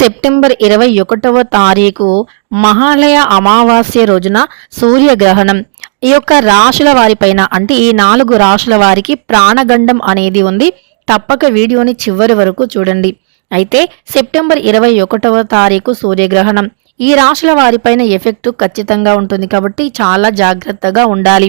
September ఇరవై ఒకటవ తారీఖు మహాలయ అమావాస్య రోజున సూర్యగ్రహణం. ఈ యొక్క రాశుల వారిపైన అంటే ఈ నాలుగు రాశుల వారికి ప్రాణగండం అనేది ఉంది. తప్పక వీడియోని చివరి వరకు చూడండి. అయితే సెప్టెంబర్ ఇరవై ఒకటవ తారీఖు సూర్యగ్రహణం. ఈ రాశుల వారిపైన ఎఫెక్ట్ ఖచ్చితంగా ఉంటుంది కాబట్టి చాలా జాగ్రత్తగా ఉండాలి.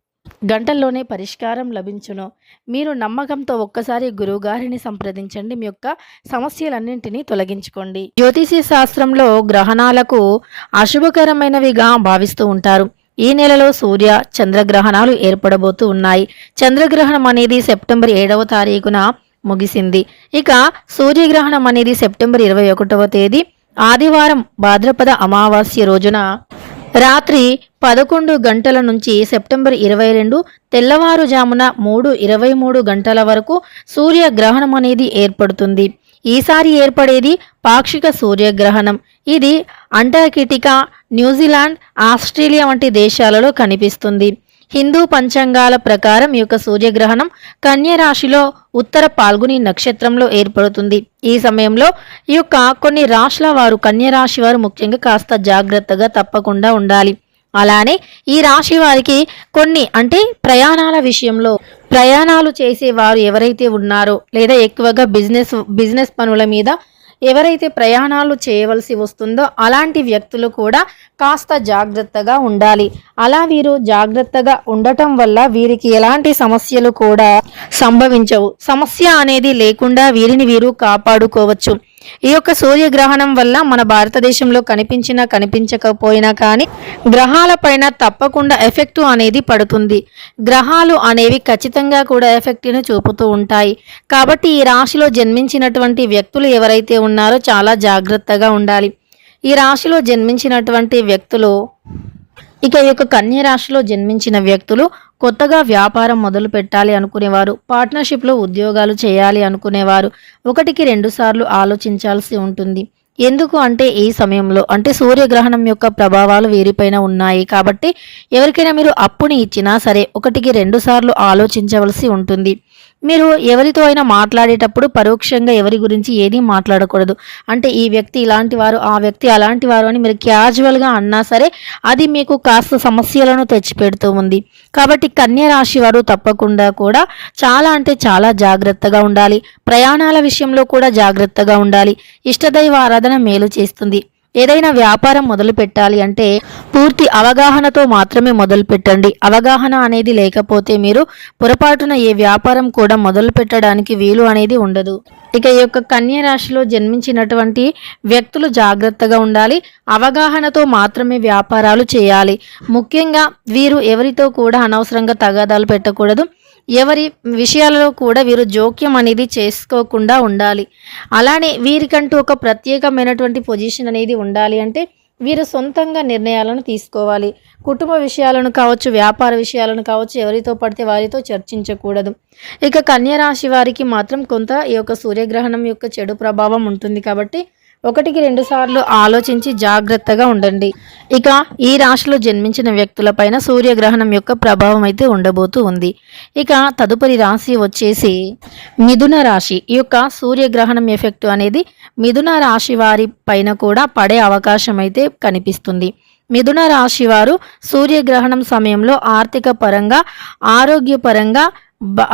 గంటల్లోనే పరిష్కారం లభించును. మీరు నమ్మకంతో ఒక్కసారి గురువుగారిని సంప్రదించండి. మీ యొక్క సమస్యలన్నింటినీ తొలగించుకోండి. జ్యోతిష శాస్త్రంలో గ్రహణాలకు అశుభకరమైనవిగా భావిస్తూ ఉంటారు. ఈ నెలలో సూర్య చంద్రగ్రహణాలు ఏర్పడబోతూ ఉన్నాయి. చంద్రగ్రహణం అనేది సెప్టెంబర్ ఏడవ తారీఖున ముగిసింది. ఇక సూర్యగ్రహణం అనేది సెప్టెంబర్ ఇరవై ఒకటవ తేదీ ఆదివారం భాద్రపద అమావాస్య రోజున రాత్రి పదకొండు గంటల నుంచి సెప్టెంబర్ ఇరవై రెండు తెల్లవారుజామున మూడు ఇరవై మూడు గంటల వరకు సూర్యగ్రహణం అనేది ఏర్పడుతుంది. ఈసారి ఏర్పడేది పాక్షిక సూర్యగ్రహణం. ఇది అంటార్కిటికా న్యూజిలాండ్ ఆస్ట్రేలియా వంటి దేశాలలో కనిపిస్తుంది. హిందూ పంచాంగాల ప్రకారం యొక్క సూర్యగ్రహణం కన్య రాశిలో ఉత్తర పాల్గొని నక్షత్రంలో ఏర్పడుతుంది. ఈ సమయంలో ఈ యొక్క కొన్ని రాశుల వారు కన్య రాశి వారు ముఖ్యంగా కాస్త జాగ్రత్తగా తప్పకుండా ఉండాలి. అలానే ఈ రాశి వారికి కొన్ని అంటే ప్రయాణాల విషయంలో ప్రయాణాలు చేసే వారు ఎవరైతే ఉన్నారో లేదా ఎక్కువగా బిజినెస్ బిజినెస్ పనుల మీద ఎవరైతే ప్రయాణాలు చేయవలసి వస్తుందో అలాంటి వ్యక్తులు కూడా కాస్త జాగ్రత్తగా ఉండాలి. అలా వీరు జాగ్రత్తగా ఉండటం వల్ల వీరికి ఎలాంటి సమస్యలు కూడా సంభవించవు. సమస్య అనేది లేకుండా వీరిని వీరు కాపాడుకోవచ్చు. ఈ యొక్క సూర్యగ్రహణం వల్ల మన భారతదేశంలో కనిపించినా కనిపించకపోయినా కానీ గ్రహాల పైన తప్పకుండా ఎఫెక్టు అనేది పడుతుంది. గ్రహాలు అనేవి ఖచ్చితంగా కూడా ఎఫెక్ట్ని చూపుతూ ఉంటాయి. కాబట్టి ఈ రాశిలో జన్మించినటువంటి వ్యక్తులు ఎవరైతే ఉన్నారో చాలా జాగ్రత్తగా ఉండాలి. ఈ రాశిలో జన్మించినటువంటి వ్యక్తులు ఇక ఈ యొక్క కన్య రాశిలో జన్మించిన వ్యక్తులు కొత్తగా వ్యాపారం మొదలు పెట్టాలి అనుకునేవారు పార్ట్నర్షిప్లో ఉద్యోగాలు చేయాలి అనుకునేవారు. ఒకటికి రెండుసార్లు ఆలోచించాల్సి ఉంటుంది. ఎందుకు అంటే ఈ సమయంలో? అంటే సూర్యగ్రహణం యొక్క ప్రభావాలు వీరిపైన ఉన్నాయి కాబట్టి ఎవరికైనా మీరు అప్పుని ఇచ్చినా సరే ఒకటికి రెండు సార్లు ఆలోచించవలసి ఉంటుంది. మీరు ఎవరితో అయినా మాట్లాడేటప్పుడు పరోక్షంగా ఎవరి గురించి ఏది మాట్లాడకూడదు. అంటే ఈ వ్యక్తి ఇలాంటి వారు ఆ వ్యక్తి అలాంటి వారు అని మీరు క్యాజువల్గా అన్నా సరే అది మీకు కాస్త సమస్యలను తెచ్చిపెడుతూ ఉంది. కాబట్టి కన్య రాశి వారు తప్పకుండా కూడా చాలా అంటే చాలా జాగ్రత్తగా ఉండాలి. ప్రయాణాల విషయంలో కూడా జాగ్రత్తగా ఉండాలి. ఇష్టదైవ ఆరాధన మేలు చేస్తుంది. ఏదైనా వ్యాపారం మొదలు పెట్టాలి అంటే పూర్తి అవగాహనతో మాత్రమే మొదలు పెట్టండి. అవగాహన అనేది లేకపోతే మీరు పొరపాటున ఏ వ్యాపారం కూడా మొదలు పెట్టడానికి వీలు అనేది ఉండదు. ఇక ఈ యొక్క కన్య రాశిలో జన్మించినటువంటి వ్యక్తులు జాగ్రత్తగా ఉండాలి. అవగాహనతో మాత్రమే వ్యాపారాలు చేయాలి. ముఖ్యంగా వీరు ఎవరితో కూడా అనవసరంగా తగాదాలు పెట్టకూడదు. ఎవరి విషయాలలో కూడా వీరు జోక్యం అనేది చేసుకోకుండా ఉండాలి. అలానే వీరికంటూ ఒక ప్రత్యేకమైనటువంటి పొజిషన్ అనేది ఉండాలి అంటే వీరు సొంతంగా నిర్ణయాలను తీసుకోవాలి. కుటుంబ విషయాలను కావచ్చు వ్యాపార విషయాలను కావచ్చు ఎవరితో పడితే వారితో చర్చించకూడదు. ఇక కన్య రాశి వారికి మాత్రం కొంత ఈ యొక్క సూర్యగ్రహణం యొక్క చెడు ప్రభావం ఉంటుంది కాబట్టి ఒకటికి రెండు సార్లు ఆలోచించి జాగ్రత్తగా ఉండండి. ఇక ఈ రాశిలో జన్మించిన వ్యక్తులపైన సూర్యగ్రహణం యొక్క ప్రభావం అయితే ఉండబోతూ ఉంది. ఇక తదుపరి రాశి వచ్చేసి మిథున రాశి. ఈ యొక్క సూర్యగ్రహణం ఎఫెక్ట్ అనేది మిథున రాశి వారి పైన కూడా పడే అవకాశం అయితే కనిపిస్తుంది. మిథున రాశి వారు సూర్యగ్రహణం సమయంలో ఆర్థిక పరంగా ఆరోగ్యపరంగా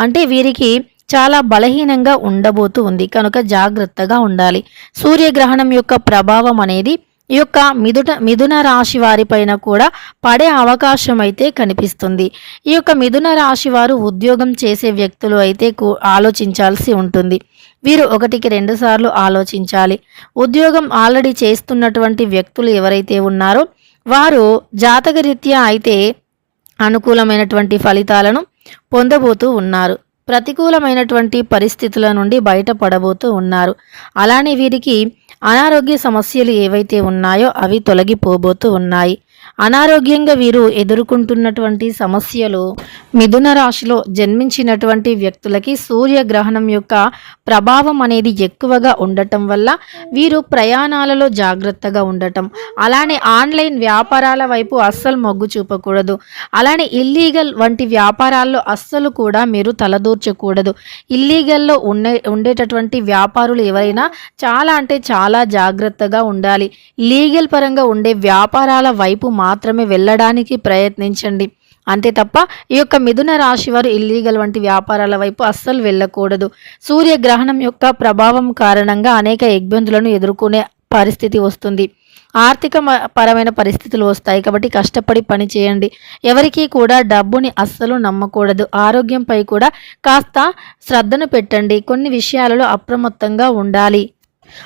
అంటే వీరికి చాలా బలహీనంగా ఉండబోతూ ఉంది. కనుక జాగ్రత్తగా ఉండాలి. సూర్యగ్రహణం యొక్క ప్రభావం అనేది ఈ యొక్క మిథున మిథున రాశి వారిపైన కూడా పడే అవకాశం అయితే కనిపిస్తుంది. ఈ యొక్క మిథున రాశి వారు ఉద్యోగం చేసే వ్యక్తులు అయితే కూ- ఆలోచించాల్సి ఉంటుంది. వీరు ఒకటికి రెండు సార్లు ఆలోచించాలి. ఉద్యోగం ఆల్రెడీ చేస్తున్నటువంటి వ్యక్తులు ఎవరైతే ఉన్నారో వారు జాతకరీత్యా అయితే అనుకూలమైనటువంటి ఫలితాలను పొందబోతూ ఉన్నారు. ప్రతికూలమైనటువంటి పరిస్థితుల నుండి బయటపడబోతూ ఉన్నారు. అలానే వీరికి అనారోగ్య సమస్యలు ఏవైతే ఉన్నాయో అవి తొలగిపోబోతూ ఉన్నాయి. అనారోగ్యంగా వీరు ఎదుర్కొంటున్నటువంటి సమస్యలు మిథున రాశిలో జన్మించినటువంటి వ్యక్తులకి సూర్యగ్రహణం యొక్క ప్రభావం అనేది ఎక్కువగా ఉండటం వల్ల వీరు ప్రయాణాలలో జాగ్రత్తగా ఉండటం. అలానే ఆన్లైన్ వ్యాపారాల వైపు అస్సలు మొగ్గు చూపకూడదు. అలానే ఇల్లీగల్ వంటి వ్యాపారాల్లో అస్సలు కూడా మీరు తలదూర్చకూడదు. ఇల్లీగల్లో ఉండే ఉండేటటువంటి వ్యాపారులు ఎవరైనా చాలా అంటే చాలా జాగ్రత్తగా ఉండాలి. లీగల్ పరంగా ఉండే వ్యాపారాల వైపు మా మాత్రమే వెళ్ళడానికి ప్రయత్నించండి. అంతే తప్ప ఈ యొక్క మిథున రాశి వారు ఇల్లీగల్ వంటి వ్యాపారాల వైపు అస్సలు వెళ్ళకూడదు. సూర్యగ్రహణం యొక్క ప్రభావం కారణంగా అనేక ఇబ్బందులను ఎదుర్కొనే పరిస్థితి వస్తుంది. ఆర్థిక పరమైన పరిస్థితులు వస్తాయి కాబట్టి కష్టపడి పని చేయండి. ఎవరికి కూడా డబ్బుని అస్సలు నమ్మకూడదు. ఆరోగ్యంపై కూడా కాస్త శ్రద్ధను పెట్టండి. కొన్ని విషయాలలో అప్రమత్తంగా ఉండాలి.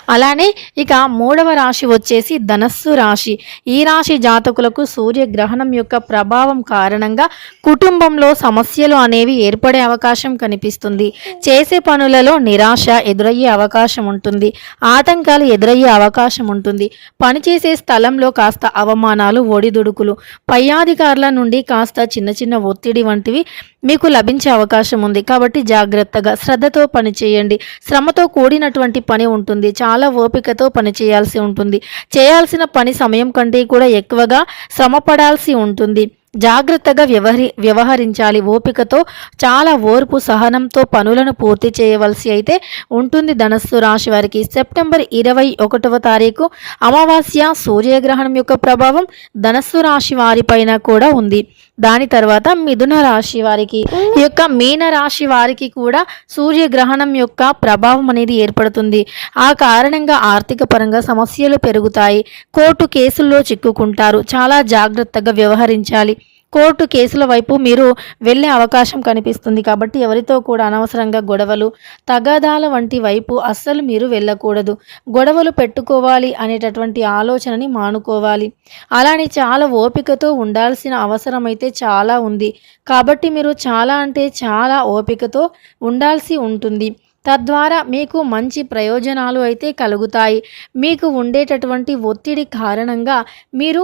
అలానే ఇక మూడవ రాశి వచ్చేసి ధనస్సు రాశి. ఈ రాశి జాతకులకు సూర్యగ్రహణం యొక్క ప్రభావం కారణంగా కుటుంబంలో సమస్యలు అనేవి ఏర్పడే అవకాశం కనిపిస్తుంది. చేసే పనులలో నిరాశ ఎదురయ్యే అవకాశం ఉంటుంది. ఆటంకాలు ఎదురయ్యే అవకాశం ఉంటుంది. పనిచేసే స్థలంలో కాస్త అవమానాలు ఒడిదుడుకులు పై అధికారుల నుండి కాస్త చిన్న చిన్న ఒత్తిడి వంటివి మీకు లభించే అవకాశం ఉంది. కాబట్టి జాగ్రత్తగా శ్రద్ధతో పనిచేయండి. శ్రమతో కూడినటువంటి పని ఉంటుంది. చాలా ఓపికతో పని చేయాల్సి ఉంటుంది. చేయాల్సిన పని సమయం కంటే కూడా ఎక్కువగా శ్రమపడాల్సి ఉంటుంది. జాగ్రత్తగా వ్యవహరి వ్యవహరించాలి. ఓపికతో చాలా ఓర్పు సహనంతో పనులను పూర్తి చేయవలసి అయితే ఉంటుంది ధనస్సు రాశి వారికి. సెప్టెంబర్ ఇరవై ఒకటవ తారీఖు అమావాస్య సూర్యగ్రహణం యొక్క ప్రభావం ధనస్సు రాశి వారిపైన కూడా ఉంది. దాని తర్వాత మిథున రాశి వారికి. ఈ యొక్క మీన రాశి వారికి కూడా సూర్యగ్రహణం యొక్క ప్రభావం అనేది ఏర్పడుతుంది. ఆ కారణంగా ఆర్థిక పరంగా సమస్యలు పెరుగుతాయి. కోర్టు కేసుల్లో చిక్కుకుంటారు. చాలా జాగ్రత్తగా వ్యవహరించాలి. కోర్టు కేసుల వైపు మీరు వెళ్ళే అవకాశం కనిపిస్తుంది కాబట్టి ఎవరితో కూడా అనవసరంగా గొడవలు తగాదాల వంటి వైపు అస్సలు మీరు వెళ్ళకూడదు. గొడవలు పెట్టుకోవాలి అనేటటువంటి ఆలోచనని మానుకోవాలి. అలానే చాలా ఓపికతో ఉండాల్సిన అవసరం అయితే చాలా ఉంది. కాబట్టి మీరు చాలా అంటే చాలా ఓపికతో ఉండాల్సి ఉంటుంది. తద్వారా మీకు మంచి ప్రయోజనాలు అయితే కలుగుతాయి. మీకు ఉండేటటువంటి ఒత్తిడి కారణంగా మీరు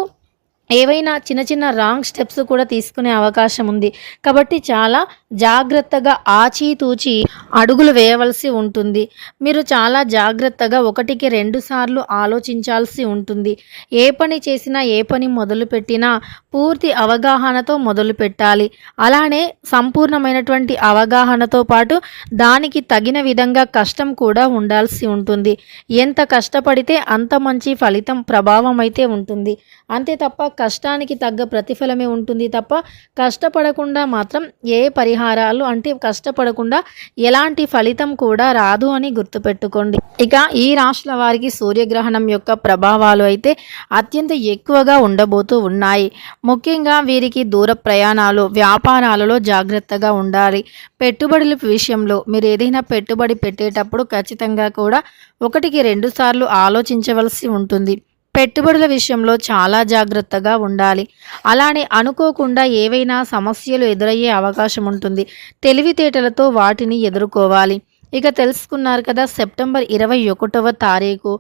ఏవైనా చిన్న చిన్న రాంగ్ స్టెప్స్ కూడా తీసుకునే అవకాశం ఉంది. కాబట్టి చాలా జాగ్రత్తగా ఆచితూచి అడుగులు వేయవలసి ఉంటుంది. మీరు చాలా జాగ్రత్తగా ఒకటికి రెండు సార్లు ఆలోచించాల్సి ఉంటుంది. ఏ పని చేసినా ఏ పని మొదలుపెట్టినా పూర్తి అవగాహనతో మొదలు పెట్టాలి. అలానే సంపూర్ణమైనటువంటి అవగాహనతో పాటు దానికి తగిన విధంగా కష్టం కూడా ఉండాల్సి ఉంటుంది. ఎంత కష్టపడితే అంత మంచి ఫలితం ప్రభావం అయితే ఉంటుంది. అంతే తప్ప కష్టానికి తగ్గ ప్రతిఫలమే ఉంటుంది తప్ప కష్టపడకుండా మాత్రం ఏ పరిహారాలు అంటే కష్టపడకుండా ఎలాంటి ఫలితం కూడా రాదు అని గుర్తుపెట్టుకోండి. ఇక ఈ రాష్ట్రాల వారికి సూర్యగ్రహణం యొక్క ప్రభావాలు అయితే అత్యంత ఎక్కువగా ఉండబోతూ ఉన్నాయి. ముఖ్యంగా వీరికి దూర ప్రయాణాలు వ్యాపారాలలో జాగ్రత్తగా ఉండాలి. పెట్టుబడుల విషయంలో మీరు ఏదైనా పెట్టుబడి పెట్టేటప్పుడు ఖచ్చితంగా కూడా ఒకటికి రెండు సార్లు ఆలోచించవలసి ఉంటుంది. పెట్టుబడుల విషయంలో చాలా జాగ్రత్తగా ఉండాలి. అలానే అనుకోకుండా ఏవైనా సమస్యలు ఎదురయ్యే అవకాశం ఉంటుంది. తెలివితేటలతో వాటిని ఎదుర్కోవాలి. ఇక తెలుసుకున్నారు కదా సెప్టెంబర్ ఇరవై ఒకటవ తారీఖు.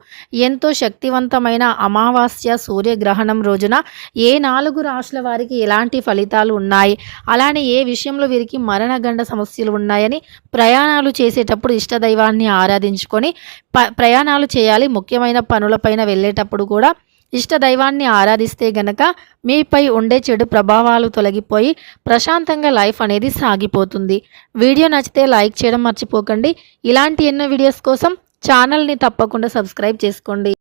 ఎంతో శక్తివంతమైన అమావాస్య సూర్యగ్రహణం రోజున ఏ నాలుగు రాశుల వారికి ఎలాంటి ఫలితాలు ఉన్నాయి? అలానే ఏ విషయంలో వీరికి మరణగండ సమస్యలు ఉన్నాయని ప్రయాణాలు చేసేటప్పుడు ఇష్టదైవాన్ని ఆరాధించుకొని ప ప్రయాణాలు చేయాలి. ముఖ్యమైన పనులపైన వెళ్ళేటప్పుడు కూడా ఇష్ట దైవాన్ని ఆరాధిస్తే గనక మీపై ఉండే చెడు ప్రభావాలు తొలగిపోయి ప్రశాంతంగా లైఫ్ అనేది సాగిపోతుంది. వీడియో నచ్చితే లైక్ చేయడం మర్చిపోకండి. ఇలాంటి ఎన్నో వీడియోస్ కోసం ఛానల్ని తప్పకుండా సబ్స్క్రైబ్ చేసుకోండి.